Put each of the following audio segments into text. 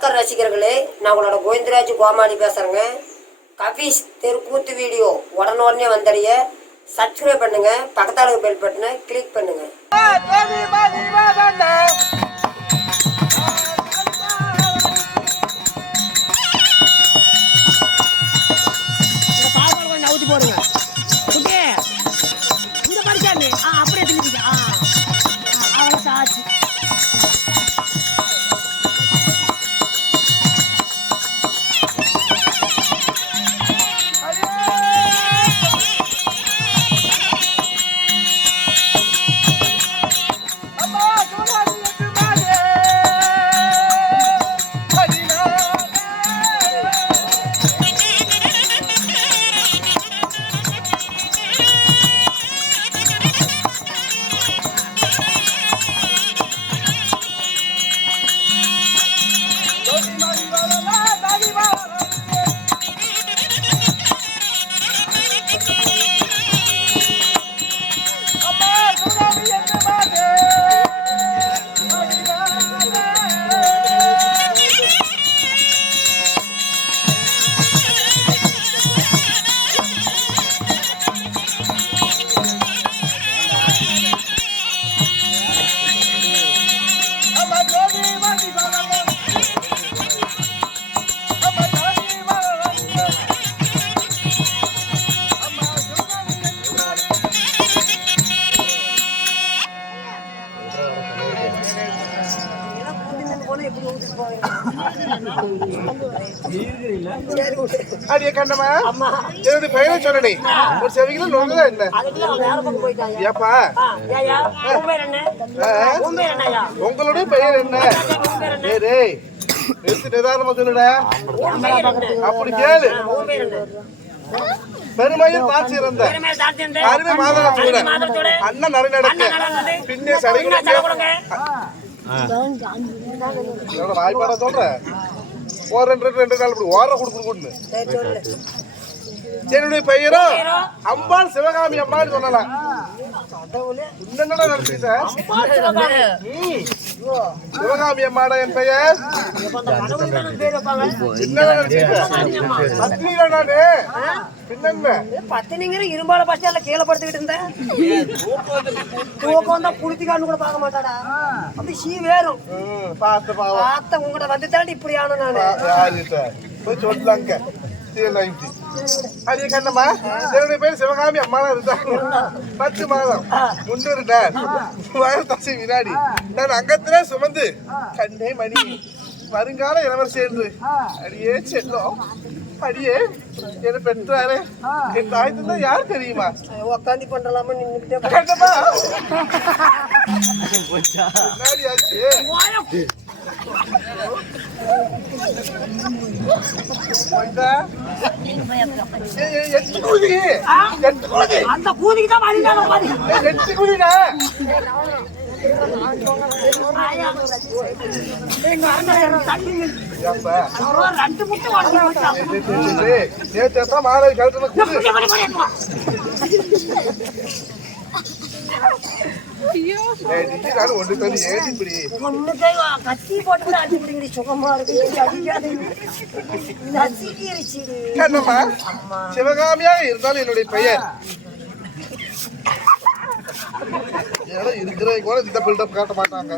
ரசிகர்களே, நான் உங்களோட கோவிந்தராஜ் கோமாளி பேசுகிறேங்க. கபீஸ் தெருக்கூத்து வீடியோ உடனே வந்தடைய சப்ஸ்கிரைப் பண்ணுங்க, பக்கத்தால பெல் பட்டனை கிளிக் பண்ணுங்க. நவுத்தி போடுங்க. இந்த பரிசாமி அப்படியே திருப்பி அவ்வளோ ஆச்சு. அடியே கண்ணம்மா, என்னுடைய பையனை சொன்னே ஒரு செவிகளும் நோங்கதான் என்ன ஏப்பா உங்களுடைய பெயர் என்ன? நிதானமா சொல்லுடா, அப்படி கேளு. பெருமையில் தாட்சி இருந்த அருமை மாதவத்தோட அண்ணன் நரை நடக்க பின்னே சடைகளுக்கு வாய்ப்பாட சொல்றேன். ஒரு ரெண்டு நாள் இப்படி ஓர கொடுக்கணும்னு. என்னுடைய பெயரும் அம்பாள் சிவகாமி அம்பான்னு சொல்லலாம். என்னடா நினைச்சீங்க? சிவகாமி அம்மாடா என் பெயர். என்னடா நினைச்சீங்க? பத்னிடா நானு. பத்தினிங்கிற இரும்பால பஸ்டால கீழே படுத்துக்கிட்டு இருந்தேன். தூக்கம் தான் புளித்திக்கான்னு கூட பார்க்க மாட்டாடா. அப்படி சீ வேறும் பார்த்த உங்கள்கிட்ட வந்து தாண்டி இப்படி ஆன நானு சொல்லாங்க. அதே கண்ணம்மா, என்னுடைய பேர் சிவகாமி அம்மா இருந்தாங்க. 10 மாதம் 300 நாள் தசை வினாடி நான் அங்கத்திலே சுமந்து கண்ணே மணி வருங்கால இளவரசி என்று அடியே செல்லும். அடியே என்ன பெற்றாரு என் தாய் தந்தா யார் தெரியுமா? உக்காந்தி பண்றலாமா நின்னுக்கிட்டே கண்ணம்மா முன்னாடி ஆச்சு. அந்த கூதிக்கு தான் சிவகாமியாக இருந்தாலும் என்னுடைய பெயர் இருக்கிற கூட இந்த பில்டப் காட்ட மாட்டாங்க.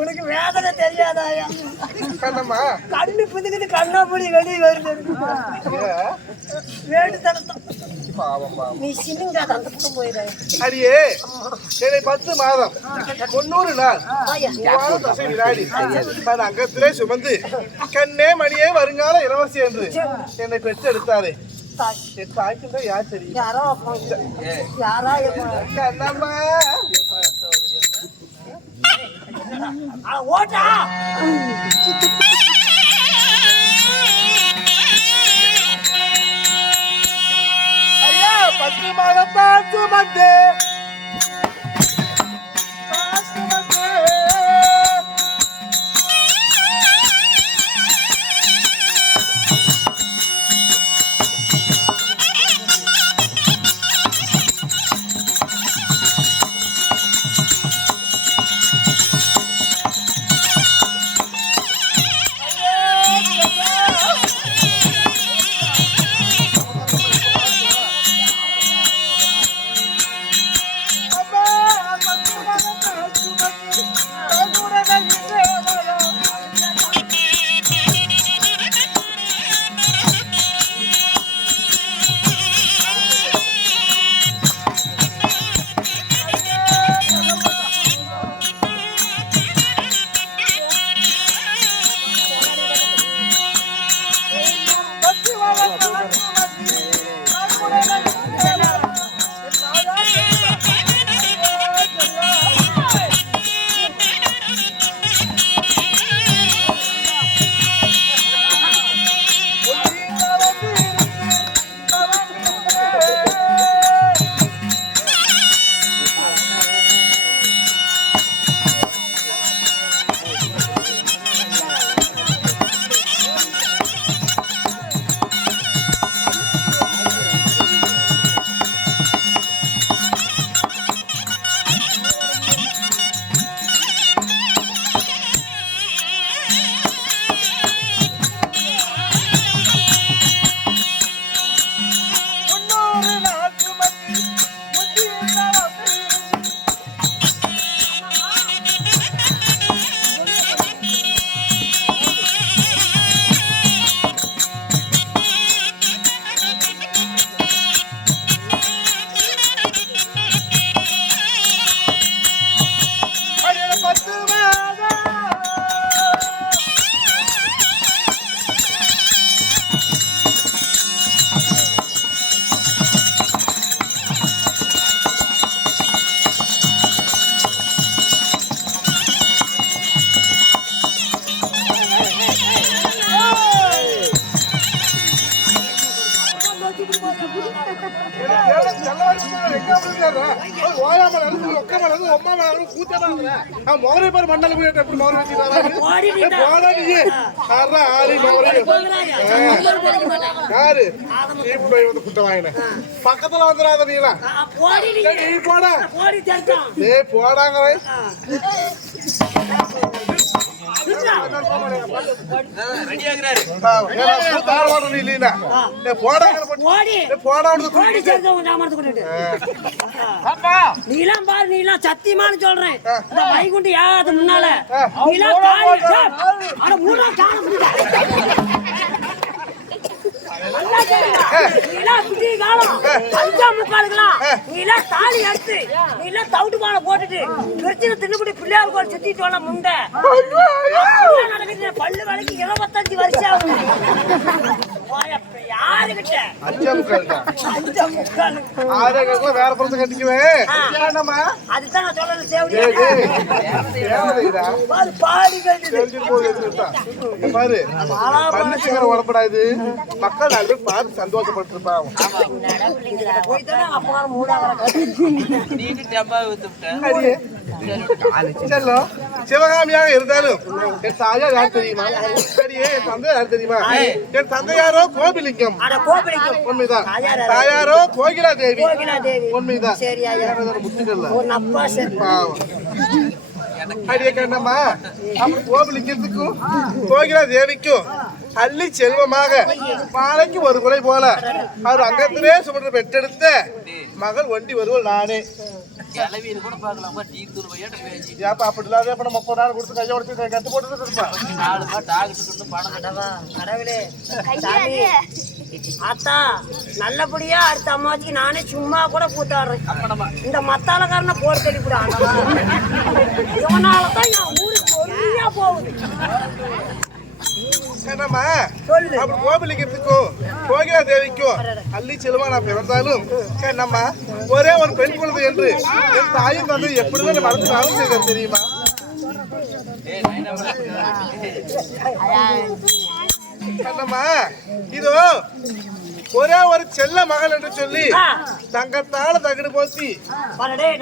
உனக்கு வேதனை தெரியாதாயா? கண்ணம்மா கண்ணு புதுக்குது, கண்ணாபுடி வெளியே வருது. வேடு தரத்தான் நீ சின்னுங்காத அந்த பக்கம் போயிடு. அடியே என்னை 10 மாதம் 90 நாள் தசை வினாடி நான் அங்கத்திலே சுமந்து கண்ணே மணியே வருங்கால இளவரசி என்று என்னை பெற்று எடுத்தாரே. என் தாய்க்கு யார் தெரியும்? யாரா கண்ணம்மா ஓட்டா ஐயா 10 மாதம் தான் சுமந்து பக்கத்துல வந்துடாத நீலாம் நீ போடா போடாங்க நீலாம் பாரு நீலாம் சத்தியமான சொல்றேன் இந்த வைகுண்டி யாராவது முன்னால தாலி எடுத்து நீலாம் தவிட்டு மாலை போட்டுட்டு பிரச்சனை தின்னுபடி பிள்ளையார் கூட சுத்திட்டு வரலாம் முண்டை பல்லு வேலைக்கு 25 வருஷம் ஆகும் யாருகிட்ட வேற பொருத்த கட்டிக்குவேன் அதுதான் நான் சொல்றது பாரு மனுஷங்க உடம்படாது மக்கள் நல்ல பார்த்து சந்தோஷப்பட்டு இருப்பாங்க சிவகாமியாக இருந்தாலும் என் தாயார் யார் தெரியுமா சரியே என் தந்தை யார் தெரியுமா என் தந்தையாரோ கோபிலிங்கம் உண்மைதான் தாயாரோ கோகிலா தேவி உண்மைதான் அடியே கண்ணம்மா அப்படி கோபிலிங்கத்துக்கும் கோகிலா தேவிக்கும் அள்ளி செல்வமாக மாலைக்கு ஒரு குலை போல அவர் அங்கத்திலே சுமந்து பெற்றெடுத்த மகள் ஒண்டி வருவள் நானே அப்படி இல்லாத 30 நாள் கொடுத்து கையை உடச்சு கத்து போட்டு இருப்பான் ஆத்தா நல்லபடியா அடுத்த அம்மாச்சிக்கு நானே சும்மா கூட கூத்தாடுறேன் இந்த மத்தாலக்காரனை போர் தள்ளி கூட இவனாலதான் என் ஊருக்கு சொல்லியா போகுது அப்படி கோபிலிங்கத்துக்கும் கோகிலா தேவிக்கும் அள்ளி செல்வா நான் பிறந்தாலும் கண்ணம்மா ஒரே ஒரு பெண் குழந்தை என்று என் தாயும் தந்தை எப்படிதான் மறந்துனாலும் செய்தார் தெரியுமா கண்ணம்மா இதோ ஒரே ஒரு செல்ல மகள் என்று சொல்லி தங்கத்தால தகடு போத்தி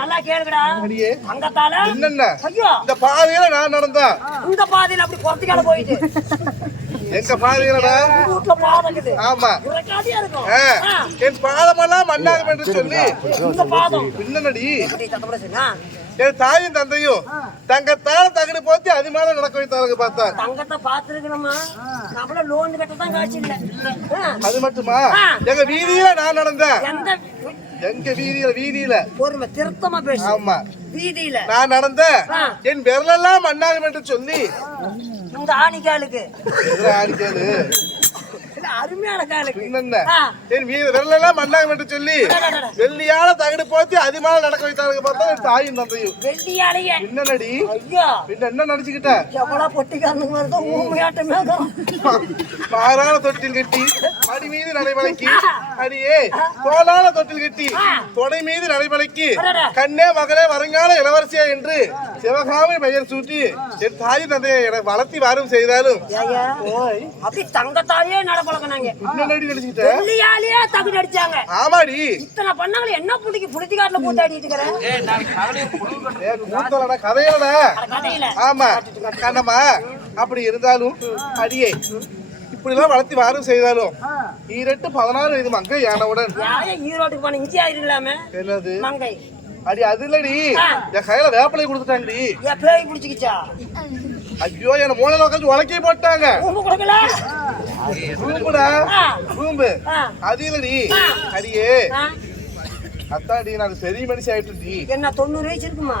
நல்லா கேளுடா என்னென்ன இந்த பாதையில நான் நடந்தா இந்த பாதையில அப்படி பொறுத்துக்கால போயிட்டு எங்க பாதையிலடா ஆமா என் பாதமெல்லாம் மண்ணாகும் என்று சொல்லி பின்னடி என் தாயும் தந்தையும் தங்கத்தால தகடு போத்தி அதிகமாக நடக்க வைத்தாங்க பார்த்தா தங்கத்தை பாத்துருக்கணுமா நம்மள லோன் கட்டதான் காட்சி இல்ல அது மட்டுமா எங்க வீதியில நான் நடந்தேன் எங்க வீதியில பொறுமை திருத்தமா பேசு ஆமா வீதியில நான் நடந்த என் விரலெல்லாம் மண்ணாகும் என்று சொல்லி இந்த ஆணிக்காலுக்கு ஆணிக்காலு அருமையான காலுக்கு என் விரலெல்லாம் மண்ணாகும் என்று சொல்லி வெள்ளியால தகடு போத்தி அதிகமாக நடக்க வைத்தாங்க பார்த்தா என் தாயும் தந்தையும் வெள்ளியாலையே என்னடி என்ன நடிச்சுக்கிட்ட எவ்வளவு பொட்டிக்காரனுக்கு வருதோ ஊமையாட்டமே பாராள தொட்டில் கட்டி அடி மீது நடைபழக்கி அடியே தோளால தொட்டில் கட்டி தொடை மீது நடைபழக்கி கண்ணே மகளே வருங்கால இளவரசியா என்று சிவகாமி பெயர் சூட்டி என் தாய் தந்தையை என வளர்த்தி வாரம் செய்தாலும் அப்படி தங்கத்தாலேயே நடப்பழக்கினாங்க வெள்ளியாலேயே தகுதி அடிச்சாங்க ஆமாடி இத்தனை பண்ணாங்களே என்ன புடிக்கு புளித்திக்காட்டுல கூத்தாடிட்டு இருக்கிறேன் கதையில ஆமா கண்ணம்மா அப்படி இருந்தாலும் அடியே இப்படி எல்லாம் வளர்த்தி வாரம் செய்தாலும் ஈரட்டு 16 வயது மங்கை யானவுடன் ஈரோட்டுக்கு போன இஞ்சி ஆயிருக்கலாமே என்னது மங்கை அடி அது இல்லடி என் கையில வேப்பலை கொடுத்துட்டாங்கடி பேய் பிடிச்சிக்கிச்சா ஐயோ என்ன மூளையில உட்காந்து உலக்கி போட்டாங்க ரூம்பு அது இல்லடி அடியே அத்தாடி நான் பெரிய மனுஷன் ஆயிட்டு என்ன 90 வயசு இருக்குமா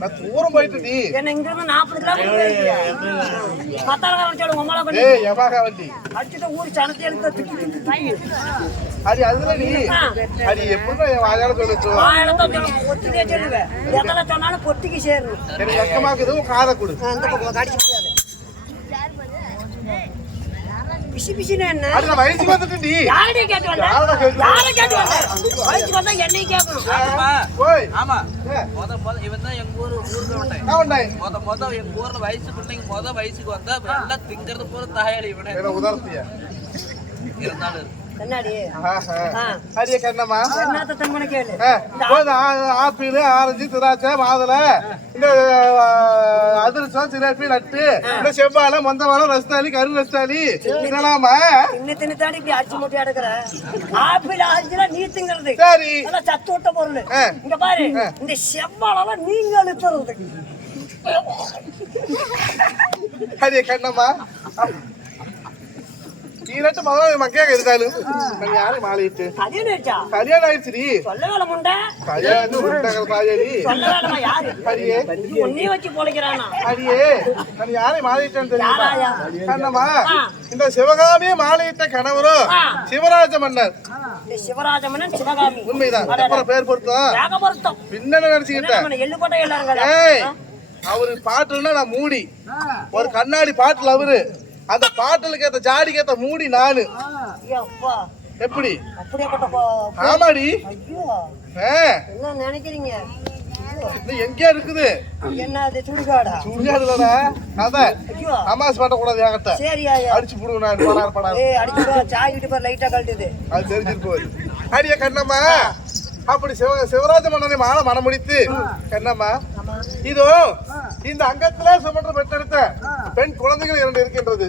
நான் தூரம் போயிட்டு என்ன இங்க இருந்து 40 கிலோமீட்டர் மத்தாலகாரன் சொல்லு உமால பண்ணி யமாகா வண்டி அடிச்சிட்டு ஊர் சனத்தை எடுத்து அது அதுல நீ அது எப்படி வாயால சொல்லுச்சு ஒத்திக்கே சொல்லுவேன் எத்தனை சொன்னாலும் பொத்திக்கு சேரணும் எனக்கு வெக்கமாக்குது காதை கொடு அந்த பக்கம் கடிச்சு பிசி பிசினா என்ன அது நான் வயசுக்கு வந்துட்டேன்டி யாரே கேட்டு வந்த யாரே கேட்டு வந்த வயசுக்கு வந்தா என்னைய கேட்கணும் ஓய் ஆமா மொத இவன் தான் எங்க ஊருக்கு வந்தேன் நான் வந்தேன் மொத எங்க ஊர்ல வயசு பிள்ளைங்க வயசுக்கு வந்தா எல்லாம் திங்கிறது போற தாயாளி இவனே என்ன உதாரணத்தியா இருந்தாலும் என்னடி அடியே கண்ணம்மா என்னத்த தங்கன கேளு ஆப்பிள் ஆரஞ்சு திராட்சை மாதுளை இந்த அதிரசம் சிலேபி லட்டு இந்த செவ்வாழை மொந்தவாழை ரஸ்தாலி கரு ரஸ்தாலி இதெல்லாமா தின்னு தாண்டி இப்படி அடிச்சு மூட்டி எடுக்கிற ஆப்பிள் ஆரஞ்சுல நீ திங்கிறது சரி சத்து விட்ட பொருள் இங்க பாரு இந்த செவ்வாழெல்லாம் நீங்க அழுத்துறது அடியே கண்ணம்மா நீரட்டு முதல்ல மக்கள் இருந்தாலும் யாரும் மாலையிட்டு கல்யாணம் ஆயிடுச்சுடி சொல்ல வேலை முண்டை கல்யாணம் பாயடி சொல்ல வேலைமா யாரு அடியே உன்னை வச்சு பொழைக்கிறானா அடியே நான் யாரையும் மாலையிட்டேன்னு தெரியுமா கண்ணம்மா இந்த சிவகாமியை மாலையிட்ட கணவரும் சிவராஜ மன்னர் இந்த சிவராஜ மன்னன் சிவகாமி உண்மைதான் அப்புறம் பேர் பொருத்தம் பின்ன நினைச்சுக்கிட்டேன் எள்ளு போட்ட எல்லாருங்க அவரு பாட்டுன்னா நான் மூடி ஒரு கண்ணாடி பாட்டுல அவரு அந்த பாட்டுலுக்கு ஏத்த ஜாடிக்கு ஏத்த மூடி நானு எப்படி ஆமாடி என்ன நினைக்கிறீங்க எங்கேயா இருக்குது என்ன அது சுடுகாடா சுடுகாடுதானே அதான் அமாஸ் பாட்ட கூடாது என்கிட்ட சரியா அடிச்சு புடுங்க நான் படாது அடிச்சு சாய் வீட்டு பேர் லைட்டா கழட்டுது அது தெரிஞ்சிட்டு போகுது அடியே கண்ணம்மா அப்படி சிவராஜ மன்னனை மாலை மனமுடித்து கண்ணம்மா இதோ இந்த அங்கத்துல சுமன்ற பெற்றெடுத்த பெண் குழந்தைகள் 2 இருக்கின்றது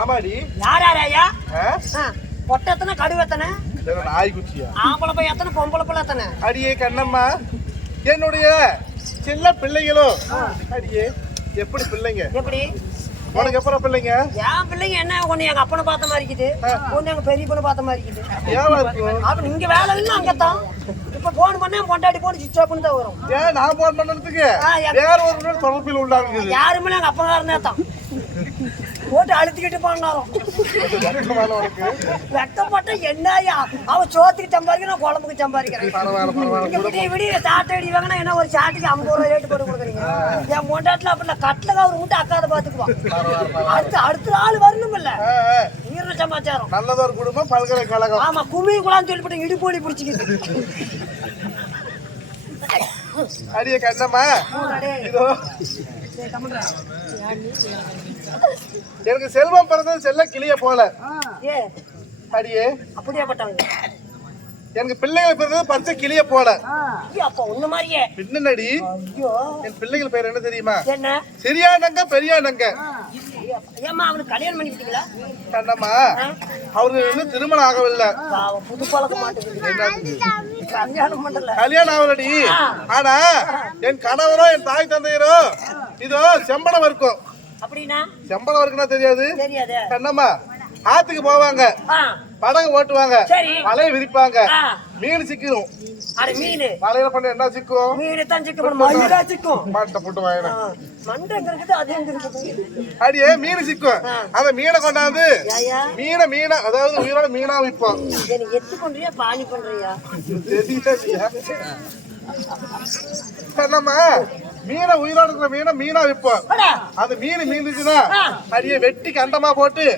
ஆமாடி யாராயா பொட்டத்தனை கடுவத்தனை நாய்க்குட்டியா ஆம்பளை போய் எத்தனை பொம்பளை பிள்ளை எத்தனை அடியே கண்ணம்மா என்னுடைய சின்ன பிள்ளைகளும் அடியே எப்படி பிள்ளைங்க எப்படி உனக்கு எப்பறம் பிள்ளைங்க என் பிள்ளைங்க என்ன ஒண்ணு எங்க அப்பனை பார்த்த மாதிரி இருக்குது ஒண்ணு எங்க பெரிய பொண்ணு பார்த்த மாதிரி இருக்குது ஏவா இருக்கும் அப்ப இங்க வேலை இல்லை அங்கத்தான் இப்ப போன் பண்ண பொண்டாடி போன் சுவிட்ச் ஆஃப் தான் வரும் ஏன் நான் போன் பண்ணதுக்கு வேற ஒரு தொடர்பில் உள்ளாங்க யாருமே எங்க அப்பகாரனே தான் போட்டு அழுத்திக்கிட்டு பண்ணாரோம் வெட்டப்பட்ட என்னையா அவன் சோத்துக்கு சம்பாதிக்க நான் குழம்புக்கு சம்பாதிக்கிறேன் விடிய சாட்டை அடிவாங்கன்னா என்ன ஒரு சாட்டுக்கு 50 ரூபாய் ரேட்டு போட்டு கொடுக்குறீங்க என் பொண்டாட்டில் அப்படி கட்டில ஒரு முட்டை அக்காத பாத்துக்குவான் அடுத்த ஆள் வரணும் இல்ல ஈர சமாச்சாரம் நல்லதொரு குடும்பம் பல்கலைக்கழகம் ஆமா கும்மி குழான்னு சொல்லிவிட்டு இடுப்போடி பிடிச்சிக்கிது அடிய கண்ணம்மா இதோ எனக்கு செல்வம் பிறந்தது செல்ல கிளிய போல அடியே அப்படியே பட்டாங்க எனக்கு பிள்ளைகள் பிறந்தது பச்சை கிளிய போல அப்ப உன்ன மாதிரியே பின்னடி என் பிள்ளைகள் பேர் என்ன தெரியுமா என்ன சிறியானங்க பெரியானங்க ஏமா அவனுக்கு கல்யாணம் பண்ணிக்கிட்டீங்களா கண்ணம்மா அவருக்கு இன்னும் திருமணம் ஆகவில்லை புது பழக்க மாட்டேங்குது கல்யாணம் பண்ணல கல்யாணம் ஆகலடி ஆனா என் கணவரோ என் தாய் தந்தையரோ இதோ செம்பளம் இருக்கும் அப்படின்னா செம்பளம் இருக்குன்னா தெரியாது தெரியாது கண்ணம்மா ஆத்துக்கு போவாங்க படகு ஓட்டுவாங்க வலையை விரிப்பாங்க மீன் சிக்கும் வலையில பண்ண என்ன சிக்கும் மீன் தான் சிக்கும் மாட்டை போட்டு வாங்க மண்டை இருக்குது அது எங்க இருக்குது அடியே மீன் சிக்கும் அந்த மீனை கொண்டாந்து மீனை அதாவது உயிரோட மீனா விற்போம் எத்து பண்றியா பானி பண்றியா கண்ணம்மா மீனை உயிரோட இருக்கிற மீனா விற்போம் அந்த மீன் மீந்துச்சுன்னா அடியே வெட்டி கண்டமா போட்டு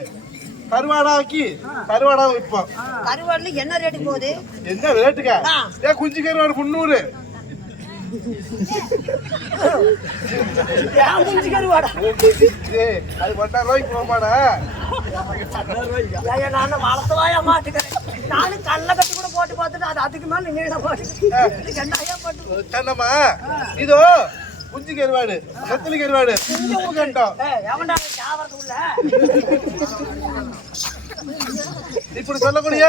கருவாடாக்கி கருவாடா விற்போம் கருவாடுல என்ன ரேட்டு போகுது என்ன ரேட்டுக்கா ஏன் குஞ்சு கருவாடு 300 குஞ்சு கருவாடா அது 1000 ரூபாய்க்கு போமாடா நான் வளர்த்தவாயா மாட்டுக்கிறேன் நானும் கல்ல கட்டி கூட போட்டு பார்த்துட்டு அது அதுக்கு மேல நீட போட்டு கண்ணம்மா இதோ குஞ்சு கருவாடு நெத்திலி கருவாடு கண்டம் இப்படி சொல்லக்கூடிய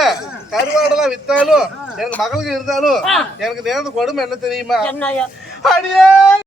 கருவாடெல்லாம் வித்தாலும் எனக்கு மகளுக்கு இருந்தாலும் எனக்கு நேர்ந்த கொடுமை என்ன தெரியுமா என்னையா அடியே